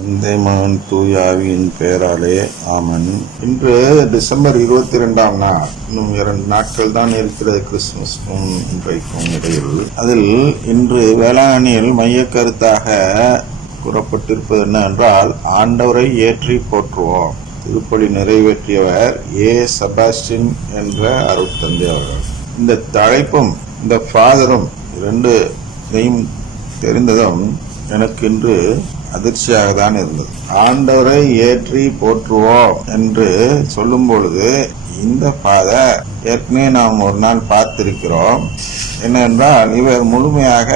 தந்தை மகன் தூயாவியின் பெயராலே ஆமன். இன்று டிசம்பர் இருபத்தி இரண்டாம் நாள் இன்னும் இரண்டு நாட்கள் தான் இருக்கிறது கிறிஸ்துமஸ்க்கும் இன்றைக்கும் இடையில். அதில் இன்று வேளாண்மையில் மைய கருத்தாக கூறப்பட்டிருப்பது என்னவென்றால் ஆண்டவரை ஏற்றி போற்றுவோம். திருப்பலி நிறைவேற்றியவர் ஏ. சபாஸ்டின் என்ற அருட்தந்தை அவர்கள். இந்த தலைப்பும் இந்த ஃபாதரும் இரண்டு தெரிந்ததும் எனக்கு இன்று அதிர்ச்சியாக தான் இருந்தது. ஆண்டவரை ஏற்றி போற்றுவோம் என்று சொல்லும் பொழுது இந்த ஃபாதர் ஏற்கனவே நாம் ஒரு நாள் பார்த்திருக்கிறோம். என்னென்றால் இவர் முழுமையாக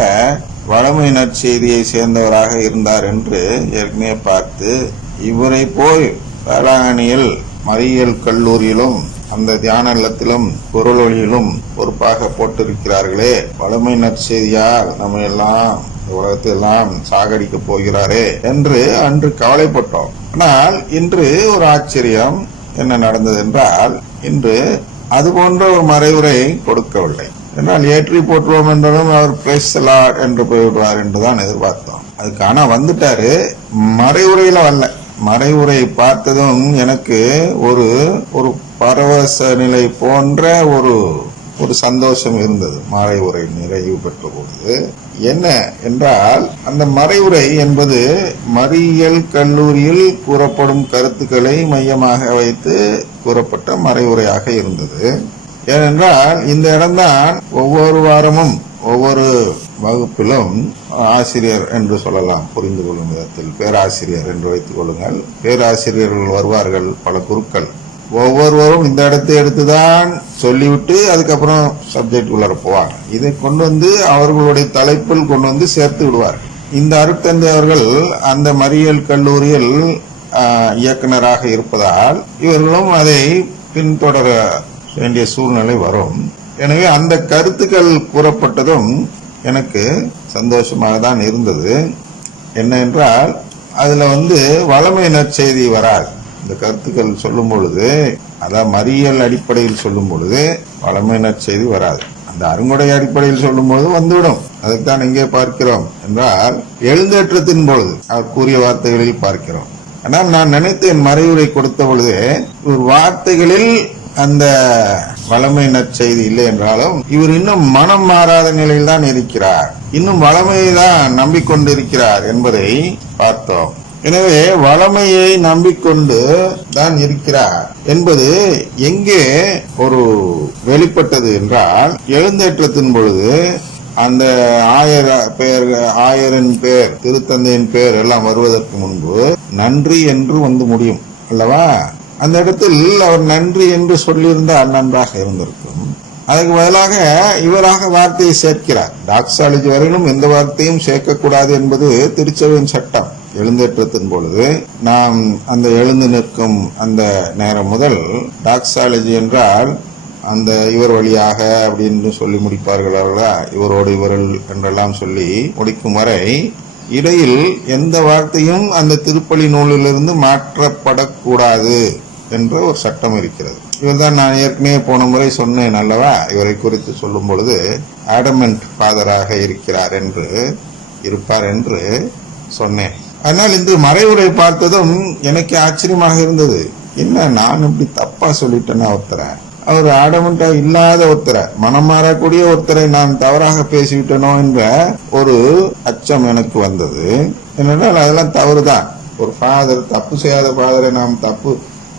வளமை நற்செய்தியை சேர்ந்தவராக இருந்தார் என்று ஏற்கனவே பார்த்து இவரை போய் வேளாங்கண்ணியில் மறியியல் கல்லூரியிலும் அந்த தியான இல்லத்திலும் குரலொலியிலும் பொறுப்பாக போட்டிருக்கிறார்களே. வளமை நற்செய்தியால் நம்ம எல்லாம் உலகத்தை எல்லாம் சாகடிக்க போகிறாரே என்று அன்று கவலைப்பட்டோம். ஆனால் இன்று ஒரு ஆச்சரியம் என்ன நடந்தது என்றால் இன்று அது போன்ற ஒரு மறைவுரை கொடுக்கவில்லை. என்றால் ஏற்றி போற்றுவோம் என்றதும் அவர் பேசலா என்று போய்விடுவார் என்றுதான் எதிர்பார்த்தோம். அதுக்கு ஆனா வந்துட்டாரு மறைவுரையில வரல. மறைவுரை பார்த்ததும் எனக்கு ஒரு ஒரு பரவச நிலை போன்ற ஒரு ஒரு சந்தோஷம் இருந்தது. மறைவுரை நிறைவு பெற்ற பொழுது. என்ன என்றால் அந்த மறைவுரை என்பது மறியியல் கல்லூரியில் கூறப்படும் கருத்துக்களை மையமாக வைத்து கூறப்பட்ட மறைவுரையாக இருந்தது. ஏனென்றால் இந்த இடம்தான் ஒவ்வொரு வாரமும் ஒவ்வொரு வகுப்பிலும் ஆசிரியர் என்று சொல்லலாம். புரிந்து கொள்ளும் விதத்தில் பேராசிரியர் என்று வைத்துக் கொள்ளுங்கள். பேராசிரியர்கள் வருவார்கள் பல குருக்கள். ஒவ்வொருவரும் இந்த இடத்தை எடுத்துதான் சொல்லிவிட்டு அதுக்கப்புறம் சப்ஜெக்ட் உள்ளார போவாங்க. இதை கொண்டு வந்து அவர்களுடைய தலைப்பில் கொண்டு வந்து சேர்த்து விடுவார் இந்த அருட்தந்தை அவர்கள் அந்த மறியல் கல்லூரியில் இயக்குனராக இருப்பதால் இவர்களும் அதை பின்தொடர வேண்டிய சூழ்நிலை வரும். எனவே அந்த கருத்துக்கள் கூறப்பட்டதும் எனக்கு சந்தோஷமாக தான் இருந்தது. என்ன என்றால் வந்து வளமை நற்செய்தி வராது. இந்த கருத்துக்கள் சொல்லும் பொழுது அதான் மறியல் அடிப்படையில் சொல்லும் பொழுது வளமை நற்செய்தி வராது. அந்த அருங்குடை அடிப்படையில் சொல்லும் பொழுது வந்துவிடும். அதைத்தான் இங்கே பார்க்கிறோம் என்றால் எழுந்தேற்றத்தின் பொழுது அவர் கூறிய வார்த்தைகளில் பார்க்கிறோம். ஆனால் நான் நினைத்தேன் மறைவுரை கொடுத்த பொழுது ஒரு வார்த்தைகளில் அந்த வளமை நற்செய்தி இல்லை என்றாலும் இவர் இன்னும் மனம் மாறாத நிலையில் தான் இருக்கிறார். இன்னும் வளமையை தான் நம்பிக்கொண்டிருக்கிறார் என்பதை பார்த்தோம். எனவே வளமையை நம்பிக்கொண்டு தான் இருக்கிறார் என்பது எங்கே ஒரு வெளிப்பட்டது என்றால் எழுந்தேற்றத்தின் பொழுது அந்த ஆயர பெயர் ஆயரின் பேர் திருத்தந்தையின் பேர் எல்லாம் வருவதற்கு முன்பு நன்றி என்று வந்து முடியும் அல்லவா? அந்த இடத்தில் அவர் நன்றி என்று சொல்லியிருந்தால் நன்றாக இருந்திருக்கும். அதுக்கு பதிலாக இவராக வார்த்தையை சேர்க்கிறார். டாக்ஸாலஜி வரையிலும் எந்த வார்த்தையும் சேர்க்கக்கூடாது என்பது திருச்சபையின் சட்டம். எழுந்தேற்றத்தின் பொழுது நாம் அந்த எழுந்து நிற்கும் அந்த நேரம் முதல் டாக்ஸாலஜி என்றால் அந்த இவர் வழியாக அப்படின்னு சொல்லி முடிப்பார்கள் அல்லவா? இவரோடு இவர்கள் என்றெல்லாம் சொல்லி முடிக்கும் வரை இடையில் எந்த வார்த்தையும் அந்த திருப்பலி நூலிலிருந்து மாற்றப்படக்கூடாது என்ற ஒரு சட்டம் இருக்கிறது. இவர்தான் நான் ஏற்கனவே போன முறை சொன்னேன் அல்லவா? இவரை குறித்து சொல்லும் பொழுது ஆடமெண்ட் ஃபாதராக இருக்கிறார் என்று இருப்பார் என்று சொன்னேன். ஆனால் இன்று மறைவுரை பார்த்ததும் எனக்கு ஆச்சரியமாக இருந்தது. என்ன நான் இப்படி தப்பா சொல்லிட்டேன்னா ஒருத்தரை? அவர் ஆடமெண்டா இல்லாத ஒருத்தரை. மனம் மாறக்கூடிய ஒருத்தரை நான் தவறாக பேசிவிட்டனோ என்ற ஒரு அச்சம் எனக்கு வந்தது. என்னென்றால் அதெல்லாம் தவறுதான். ஒரு ஃபாதர் தப்பு செய்யாத ஃபாதரை நாம் தப்பு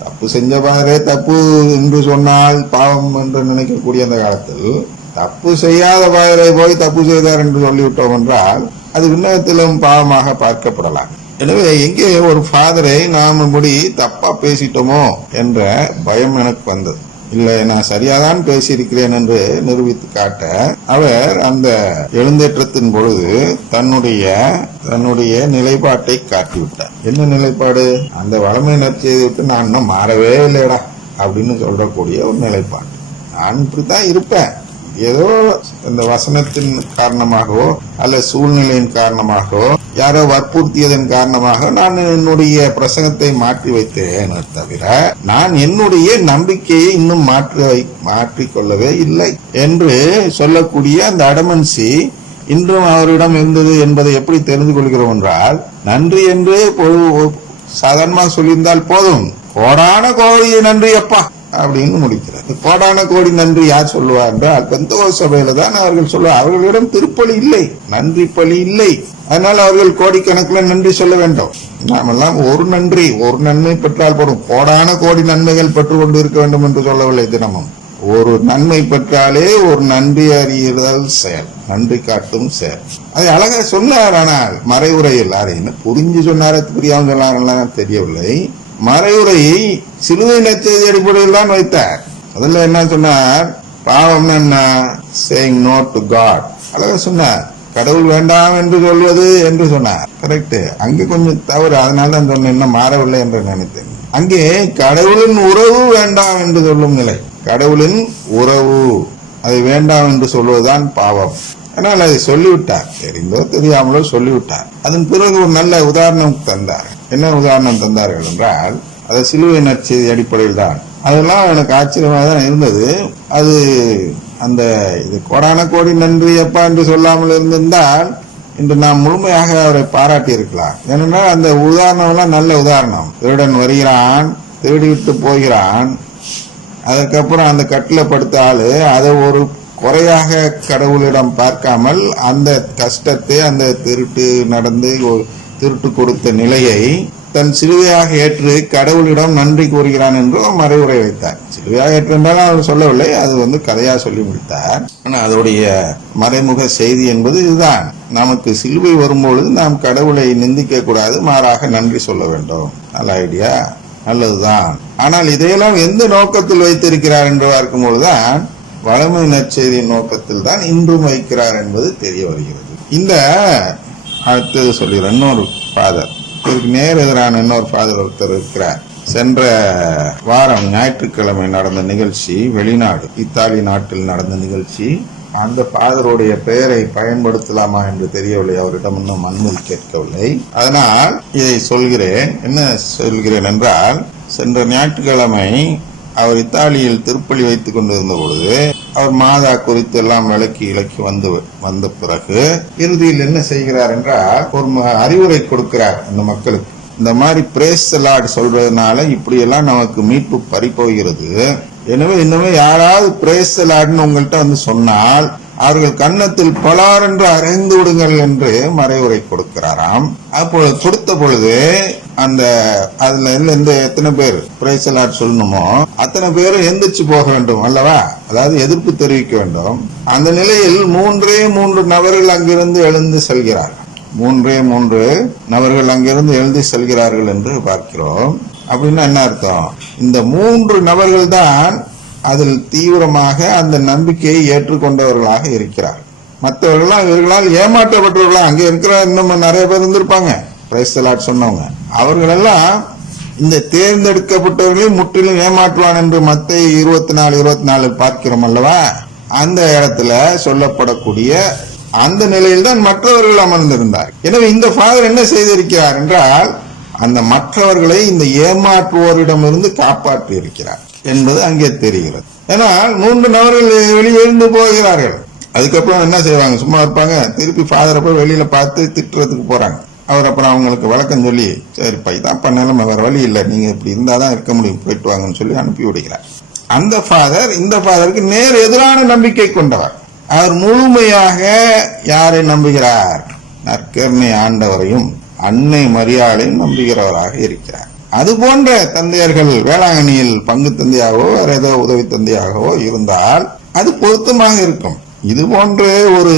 தப்பு செஞ்ச ஃபாதரே தப்பு என்று சொன்னால் பாவம் என்று நினைக்கக்கூடிய அந்த காலத்தில் தப்பு செய்யாத ஃபாதரை போய் தப்பு செய்தார் என்று சொல்லிவிட்டோம் என்றால் அது விண்ணகத்திலும் பாவமாக பார்க்கப்படலாம். எனவே எங்கே ஒரு ஃபாதரை நாம் இப்படி தப்பா பேசிட்டோமோ என்ற பயம் எனக்கு வந்தது. இல்லை நான் சரியாதான் பேசியிருக்கிறேன் என்று நிரூபித்து காட்ட அவர் அந்த எழுந்தேற்றத்தின் பொழுது தன்னுடைய தன்னுடைய நிலைப்பாட்டை காட்டிவிட்டார். என்ன நிலைப்பாடு? அந்த வளமை நற்செய்தி விட்டு நான் இன்னும் மாறவே இல்லைடா அப்படின்னு சொல்றக்கூடிய ஒரு நிலைப்பாடு. நான் இப்படித்தான் இருப்பேன். ஏதோ இந்த வசனத்தின் காரணமாகவோ அல்ல சூழ்நிலையின் காரணமாகவோ யாரோ வற்புறுத்தியதன் காரணமாக நான் என்னுடைய பிரசங்கத்தை மாற்றி வைத்தேன். தவிர நான் என்னுடைய நம்பிக்கையை இன்னும் மாற்றி வை- இல்லை என்று சொல்லக்கூடிய அந்த அடமன்சி இன்றும் அவரிடம் இருந்தது என்பதை எப்படி தெரிந்து கொள்கிறோம் என்றால் நன்றி என்று பொது- சாதாரணமாக சொல்லியிருந்தால் போதும். கோடான கோடி நன்றி அப்பா. அப்படின்னு முடிக்கிறார் கோடான கோடி நன்றி யார் சொல்லுவார் என்றால் பெந்தகோ சபையில தான் அவர்கள் சொல்லுவார் அவர்களிடம் திருப்பலி இல்லை. நன்றி பலி இல்லை. அதனால் அவர்கள் கோடிக்கணக்கில் நன்றி சொல்ல வேண்டும். நாமெல்லாம் ஒரு நன்றி ஒரு நன்மை பெற்றால் போடும் கோடான கோடி நன்மைகள் பெற்றுக் கொண்டு இருக்க வேண்டும் என்று சொல்லவில்லை தினமும். ஒரு நன்மை பெற்றாலே ஒரு நன்றி அறியுதல் செயல் நன்றி காட்டும் செயல் அதை அழகா சொன்னார் ஆனால் மறைவுரையில். அதை என்ன புரிஞ்சு சொன்னார புரியாமல் சொன்னாரெல்லாம் தெரியவில்லை. மறைவுரையை சிலுவை நச்சதி அடிப்படையில் தான் வைத்தார். அதுல என்ன சொன்னார்? பாவம் என்ன? சேயிங் நோ டு காட் அழகா சொன்னார். கடவுள் வேண்டாம் என்று சொல்வது என்று சொன்னார். கரெக்ட் அங்கு கொஞ்சம் தவறு. அதனால தான் சொன்னேன் இன்னும் மாறவில்லை என்று நினைத்தேன். அங்கே கடவுளின் உறவு வேண்டாம் என்று சொல்லும் நிலை. கடவுளின் உறவு. அதை வேண்டாம் என்று சொல்வதுதான் பாவம். ஆனால் அதை சொல்லிவிட்டார். தெரிந்தோ தெரியாமலோ சொல்லிவிட்டார். அதன் பிறகு ஒரு நல்ல உதாரணம் தந்தார். என்ன உதாரணம் தந்தார்கள் என்றால் அது சிலுவை நற்செய்தி அடிப்படையில் தான். அதெல்லாம் எனக்கு ஆச்சரியமாக தான் இருந்தது. அது அந்த இது கோடான கோடி நன்றி அப்பா என்று சொல்லாமல் இருந்திருந்தால் இன்று நாம் முழுமையாக அவரை பாராட்டி இருக்கலாம் ஏனென்றால் அந்த உதாரணம்லாம் நல்ல உதாரணம். திருடன் வருகிறான் திருடிவிட்டு போகிறான். அதுக்கப்புறம் அந்த கட்டில படுத்த ஆளு அதை ஒரு குறையாக கடவுளிடம் பார்க்காமல் அந்த கஷ்டத்தை அந்த திருட்டு நடந்து திருட்டு கொடுத்த நிலையை தன் சிலுவையாக ஏற்று கடவுளிடம் நன்றி கூறுகிறான் என்று மறைவுரை வைத்தார் சிலுவையாக ஏற்று அவர் சொல்லவில்லை அது வந்து கதையா சொல்லி முடித்தார். ஆனால் அதோடைய மறைமுக செய்தி என்பது இதுதான். நமக்கு சிலுவை வரும்பொழுது நாம் கடவுளை நிந்திக்க கூடாது மாறாக நன்றி சொல்ல வேண்டும். நல்ல ஐடியா நல்லதுதான். ஆனால் இதையெல்லாம் எந்த நோக்கத்தில் வைத்திருக்கிறார் என்று பார்க்கும்பொழுதுதான் வளமை நற்செய்தியின் நோக்கத்தில் தான் இன்றும் வைக்கிறார் என்பது தெரிய வருகிறது. இந்த அடுத்தது சொல்லி இன்னொரு ஃபாதர் இதற்கு நேர் எதிரான இன்னொரு ஃபாதர் ஒருத்தர் இருக்கிறார். சென்ற வாரம் ஞாயிற்றுக்கிழமை நடந்த நிகழ்ச்சி வெளிநாடு இத்தாலி நாட்டில் நடந்த நிகழ்ச்சி அந்த ஃபாதருடைய பெயரை பயன்படுத்தலாமா என்று தெரியவில்லை. அவரிடம் இன்னும் அனுமதி கேட்கவில்லை. அதனால் இதை சொல்கிறேன். என்ன சொல்கிறேன் என்றால் சென்ற ஞாயிற்றுக்கிழமை அவர் இத்தாலியில் திருப்பலி வைத்துக் கொண்டிருந்த பொழுது அவர் மாதா குறித்து எல்லாம் விளக்கி இலக்கி வந்து வந்த பிறகு இறுதியில் என்ன செய்கிறார் என்றால் ஒரு அறிவுரை கொடுக்கிறார் அந்த மக்களுக்கு. இந்த மாதிரி பிரேஸ் லார்ட் சொல்றதுனால இப்படி எல்லாம் நமக்கு மீட்பு பறிப்போகிறது எனவே இன்னுமே யாராவது பிரேஸ் லார்ட்னு உங்கள்கிட்ட வந்து சொன்னால் அவர்கள் கன்னத்தில் பலார் என்று அறைந்து விடுங்கள் என்று மறைவுரை கொடுக்கிறாராம். அப்பொழுது கொடுத்த பொழுது அந்த அதுல இருந்து எந்த எத்தனை பேர் பிரைசலாட் சொல்லணுமோ அத்தனை பேரும் எந்திரிச்சு போக வேண்டும் அல்லவா? அதாவது எதிர்ப்பு தெரிவிக்க வேண்டும். அந்த நிலையில் மூன்றே மூன்று நபர்கள் அங்கிருந்து எழுந்து செல்கிறார்கள். மூன்றே மூன்று நபர்கள் அங்கிருந்து எழுந்து செல்கிறார்கள் என்று பார்க்கிறோம். அப்படின்னா என்ன அர்த்தம்? இந்த மூன்று நபர்கள் தான் அதில் தீவிரமாக அந்த நம்பிக்கையை ஏற்றுக்கொண்டவர்களாக இருக்கிறார் மற்றவர்களாம் இவர்களால் ஏமாற்றப்பட்டவர்களா? அங்கே இருக்கிற இன்னும் நிறைய பேர் இருந்திருப்பாங்க. பிரைஸ்தலாட் சொன்னவங்க. அவர்களெல்லாம் இந்த தேர்ந்தெடுக்கப்பட்டவர்களை முற்றிலும் ஏமாற்றுவான் என்று மத்த இருபத்தி நாலு இருபத்தி நாலு பார்க்கிறோம் அல்லவா? அந்த இடத்துல சொல்லப்படக்கூடிய அந்த நிலையில் தான் மற்றவர்கள் அமர்ந்திருந்தார். எனவே இந்த ஃபாதர் என்ன செய்திருக்கிறார் என்றால் அந்த மற்றவர்களை இந்த ஏமாற்றுவோரிடமிருந்து காப்பாற்றி இருக்கிறார் என்பது அங்கே தெரிகிறது. ஏன்னால் மூன்று நபர்கள் வெளியெழுந்து போகிறார்கள். அதுக்கப்புறம் என்ன செய்வாங்க? சும்மா இருப்பாங்க. திருப்பி ஃபாதரை போய் வெளியில பார்த்து திட்டுறதுக்கு போறாங்க. அவர் அப்புறம் அவங்களுக்கு வழக்கம் சொல்லி சரிப்பா இதான் பண்ணாலும் வேற வழி இல்லை. நீங்க இப்படி இருந்தாதான் இருக்க முடியும். போயிட்டு வாங்கன்னு சொல்லி அனுப்பி விடுகிறார். அந்த ஃபாதர் இந்த ஃபாதருக்கு நேர் எதிரான நம்பிக்கை கொண்டவர். அவர் முழுமையாக யாரை நம்புகிறார்? நற்கருணை ஆண்டவரையும் அன்னை மரியாதையும் நம்புகிறவராக இருக்கிறார். அது போன்ற தந்தையர்கள் வேளாங்கண்ணியில் பங்கு தந்தையாகவோ வேற ஏதோ உதவி தந்தையாகவோ இருந்தால் அது பொருத்தமாக இருக்கும். இது போன்ற ஒரு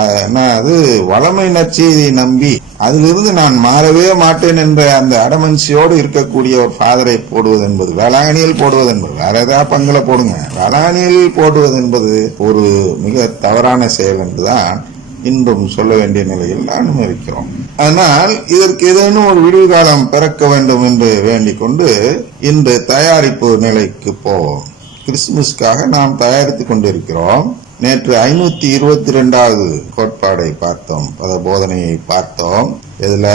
என்ன அது? வளமை நற்செய்தியை நம்பி அதிலிருந்து நான் மாறவே மாட்டேன் என்ற அந்த அடமன்சியோடு இருக்கக்கூடிய ஒரு ஃபாதரை போடுவது என்பது வேளாங்கண்ணியில் போடுவது என்பது வேற ஏதாவது பங்குல போடுங்க. வேளாங்கண்ணியில் போடுவது என்பது ஒரு மிக தவறான செயல் என்றுதான் இன்றும் சொல்ல வேண்டிய நிலையில் நானும் இருக்கிறோம். அதனால் இதற்கு ஏதேனும் ஒரு விடுவு காலம் பிறக்க வேண்டும் என்று வேண்டிக் கொண்டு இன்று தயாரிப்பு நிலைக்கு போவோம். கிறிஸ்துமஸ்க்காக நாம் தயாரித்துக் கொண்டிருக்கிறோம். நேற்று ஐநூத்தி இருபத்தி ரெண்டாவது கோட்பாடை பார்த்தோம். பத போதனையை பார்த்தோம். இதுல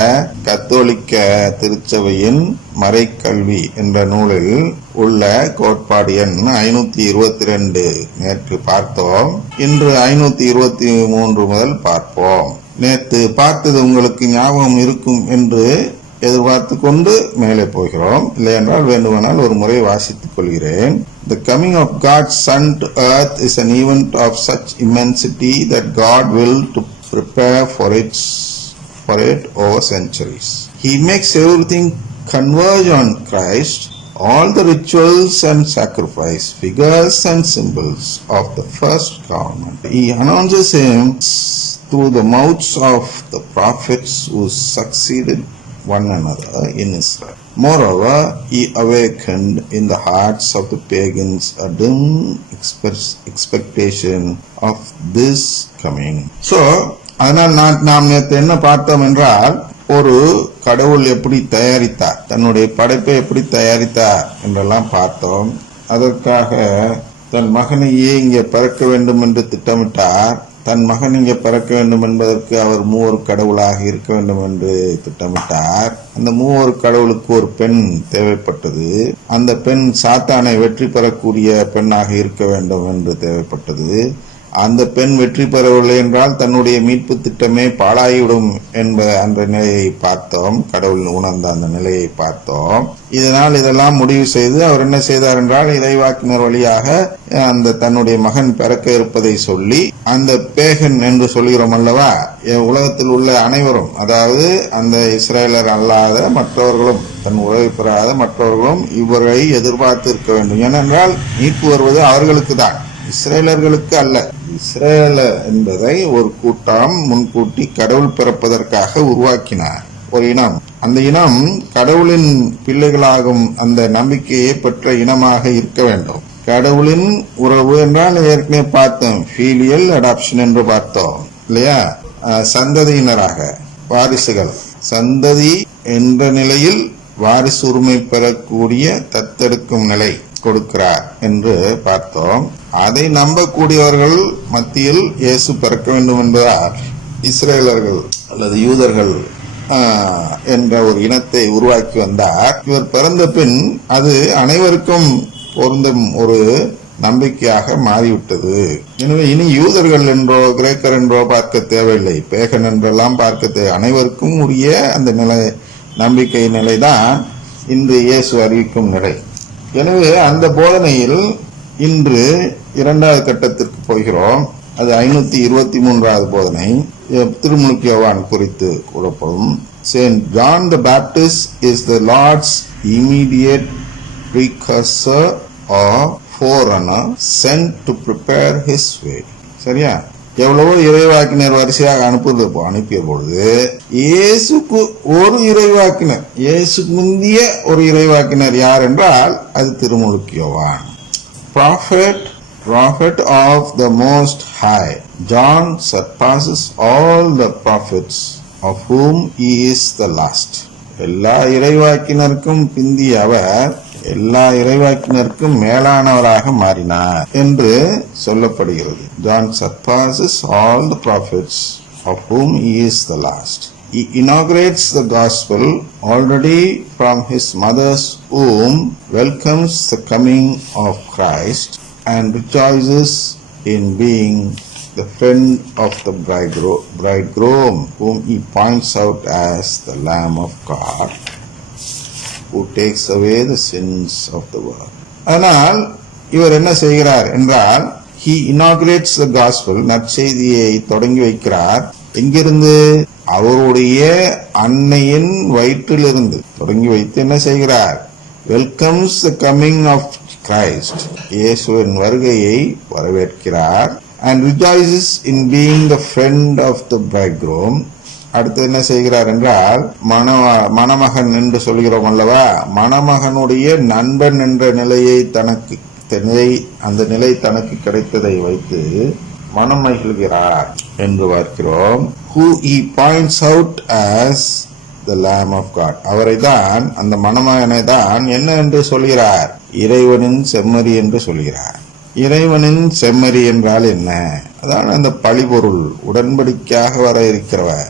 கத்தோலிக்க திருச்சபையின் மறைக்கல்வி என்ற நூலில் உள்ள கோட்பாடு எண் ஐநூத்தி இருபத்தி ரெண்டு நேற்று பார்த்தோம். இன்று ஐநூத்தி இருபத்தி மூன்று முதல் பார்ப்போம். நேற்று பார்த்தது உங்களுக்கு ஞாபகம் இருக்கும் என்று எதிர்பார்த்து கொண்டு மேலே போகிறோம். இல்லையென்றால் வேண்டுமானால் ஒரு முறை வாசித்துக் கொள்கிறேன். The coming of God's Son to earth is an event of such immensity that God will to prepare for its for it over centuries. He makes everything converge on Christ, all the rituals and sacrifice, figures and symbols of the first covenant. He announces him through the mouths of the prophets who succeeded one another in Israel. Moreover, he awakened in the hearts of the pagans a dim expectation of this coming. So, அதனால் நான் நாம் நேற்று என்ன பார்த்தோம் என்றால் ஒரு கடவுள் எப்படி தயாரித்தார் தன்னுடைய படைப்பை எப்படி தயாரித்தார் என்றெல்லாம் பார்த்தோம் அதற்காக தன் மகனையே இங்கே பிறக்க வேண்டும் என்று திட்டமிட்டார் தன் மகன் இங்கே பிறக்க வேண்டும் என்பதற்கு அவர் மூவர் கடவுளாக இருக்க வேண்டும் என்று திட்டமிட்டார். அந்த மூவர் கடவுளுக்கு ஒரு பெண் தேவைப்பட்டது. அந்த பெண் சாத்தானை வெற்றி பெறக்கூடிய பெண்ணாக இருக்க வேண்டும் என்று தேவைப்பட்டது. அந்த பெண் வெற்றி பெறவில்லை என்றால் தன்னுடைய மீட்பு திட்டமே பாழாகிவிடும் என்ப அந்த நிலையை பார்த்தோம். கடவுள் உணர்ந்த அந்த நிலையை பார்த்தோம். இதனால் இதெல்லாம் முடிவு செய்து அவர் என்ன செய்தார் என்றால் இறைவாக்கினர் வழியாக அந்த தன்னுடைய மகன் பிறக்க இருப்பதை சொல்லி அந்த பேகன் என்று சொல்கிறோம் அல்லவா உலகத்தில் உள்ள அனைவரும் அதாவது அந்த இஸ்ரேலர் அல்லாத மற்றவர்களும் தன் உதவி பெறாத மற்றவர்களும் இவரை எதிர்பார்த்து இருக்க வேண்டும். ஏனென்றால் மீட்பு வருவது அவர்களுக்கு தான் இஸ்ரேலர்களுக்கு அல்ல. இஸ்ரேல என்பதை ஒரு கூட்டம் முன்கூட்டி கடவுள் பிறப்பதற்காக உருவாக்கினார். ஒரு இனம். அந்த இனம் கடவுளின் பிள்ளைகளாகும் அந்த நம்பிக்கையை பெற்ற இனமாக இருக்க வேண்டும். கடவுளின் உறவு என்றால் ஏற்கனவே பார்த்தோம் ஃபீலியல் அடாப்ஷன் என்று பார்த்தோம். இல்லையா? சந்ததியினராக. வாரிசுகள். சந்ததி என்ற நிலையில் வாரிசு உரிமை பெறக்கூடிய தத்தெடுக்கும் நிலை கொடுக்கிறார் என்று பார்த்தோம். அதை நம்பக்கூடியவர்கள் மத்தியில் இயேசு பிறக்க வேண்டும் என்பதால் இஸ்ரேலர்கள் அல்லது யூதர்கள் என்ற ஒரு இனத்தை உருவாக்கி வந்தார். இவர் பிறந்த பின் அது அனைவருக்கும் பொருந்தும் ஒரு நம்பிக்கையாக மாறிவிட்டது. எனவே இனி யூதர்கள் என்றோ கிரேக்கர் என்றோ பார்க்க தேவையில்லை. பேகன் என்றெல்லாம் பார்க்க தேவை. அனைவருக்கும் உரிய அந்த நிலை நம்பிக்கை நிலைதான் இன்று இயேசு அறிவிக்கும் நிலை. எனவே அந்த போதனையில் இன்று இரண்டாவது கட்டத்திற்கு போகிறோம். அது ஐநூத்தி இருபத்தி மூன்றாவது போதனை. திருமுழுக்கியவான் குறித்து கூறப்படும். Saint John the Baptist is the Lord's immediate precursor or forerunner sent to prepare his way சரியா? எவ்வளவோ இறைவாக்கினர் வரிசையாக அனுப்புறது அனுப்பிய பொழுது இயேசுக்கு ஒரு இறைவாக்கினர் இயேசுக்கு முந்திய ஒரு இறைவாக்கினர் யார் என்றால் அது திருமுழுக்கியவான் யோவான். prophet prophet of the most high john surpasses all the prophets of whom he is the last எல்லா இறைவாக்கினருக்கும் பிந்திய அவர் எல்லா இறைவாக்கினருக்கும் மேலானவராக மாறினார் என்று சொல்லப்படுகிறது John surpasses all the prophets of whom he is the last he inaugurates the gospel already from his mother's womb, welcomes the coming of Christ, and rejoices in being the friend of the bridegroom, whom he points out as the Lamb of God, who takes away the sins of the world. ஆனால் இவர் என்ன செய்கிறார் என்றால் he inaugurates the gospel நற்செய்தியை தொடங்கி வைக்கிறார் எங்கிருந்து அவருடைய அன்னையின் வயிற்றிலிருந்து தொடங்கி வைத்து என்ன செய்கிறார் welcomes the coming of Christ இயேசுவின் வருகையை வரவேற்கிறார். And rejoices in being the friend of the bridegroom. அடுத்து என்ன செய்கிறார் என்றால் மண மணமகன் என்று சொல்கிறோம் அல்லவா? மணமகனுடைய நண்பன் என்ற நிலையை தனக்கு நிலை அந்த நிலை தனக்கு கிடைத்ததை வைத்து மனம் மகிழ்கிறார் என்று பார்க்கிறோம். Who he points out as the lamb of God அவரை தான் அந்த மணமகனை தான் என்ன என்று சொல்கிறார்? இறைவனின் செம்மறி என்று சொல்கிறார். இறைவனின் செம்மறி என்றால் என்ன? அதான் அந்த பழிபொருள் உடன்படிக்கையாக வர இருக்கிறவர்.